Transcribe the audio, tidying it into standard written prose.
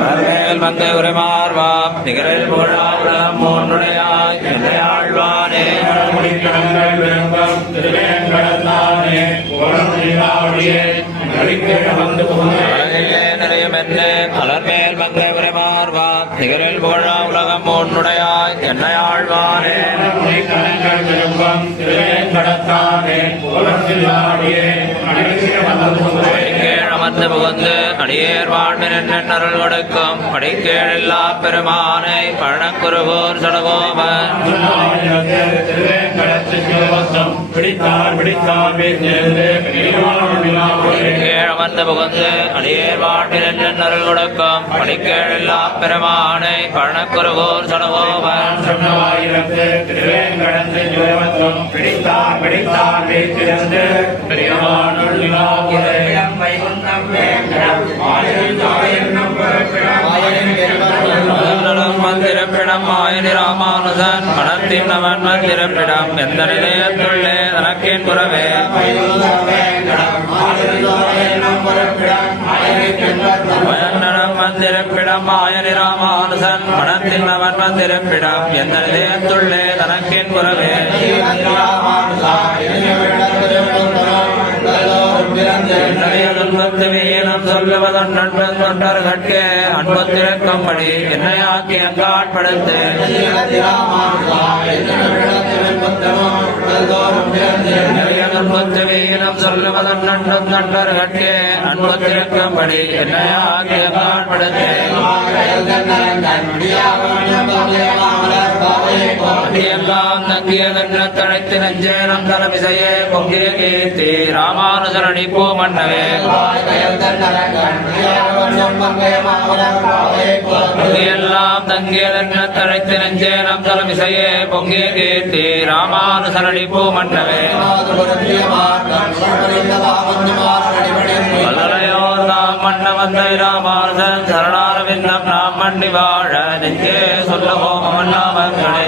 மேல் வந்த உரைமார்வா நிகரில் புகழாவுலம் மூன்றுடையாய் என்னையாழ்வானே அலர்மேல் வந்த உரைமார்வா நிகரில் புகழா உலகம் மூன்றுடையாய் என்னையாழ்வானே அமர்ந்து புகுந்து அடியேர் வாழ்வின் அருள் கொடுக்கும் படிக்கேள் எல்லா பெருமானை பழக்குருகூர் சடகோபன் அமர்ந்து புகுந்து அடியேர் வாழ்வின் அருள் கொடுக்கும் படிக்கேள் எல்லா பெருமானை பழக்குருகூர் சடகோபன் மந்திரப்பிடம் மாயனி ராமானுஜன் மனத்தின் அவன் மந்திரப்பிடம் எந்த நிலையத்துள்ளே தனக்கேன் புறவே மந்திரப்பிடம் மாயனி ராமானுஜன் மனத்தின் அவன் மந்திரப்பிடம் எந்த நிலையத்துள்ளே தனக்கேன் புறவே சொல்லுவதன் நண்பன் தொண்டர் கட்கே அன்பத்திற்கும்படி என்னை ஆக்கி அங்காட்படுத்து சொல்லுவதன் நண்பன் தொண்டர் கட்கே அன்பத்திற்கும்படி என்னை ஆக்கி அங்காட்படுத்து எல்லாம் தங்கியதென்று தழைத்து நெஞ்சேனம் தலமிசையே பொங்கிய கீர்த்தி ராமானுஜனடி பூ மன்னவே எல்லாம் தங்கியதென்று தழைத்து நெஞ்சேனம் தலமிசையே பொங்கிய கீர்த்தி ராமானுஜனடி பூ மன்னவே வல்லரையோர் நாம் மன்ன வந்தை ராமானுஜன் சரணாரவிந்தம் நாம் மண்டி வாழ நெஞ்சே சொல்லுவோம் அமன் நாமங்களே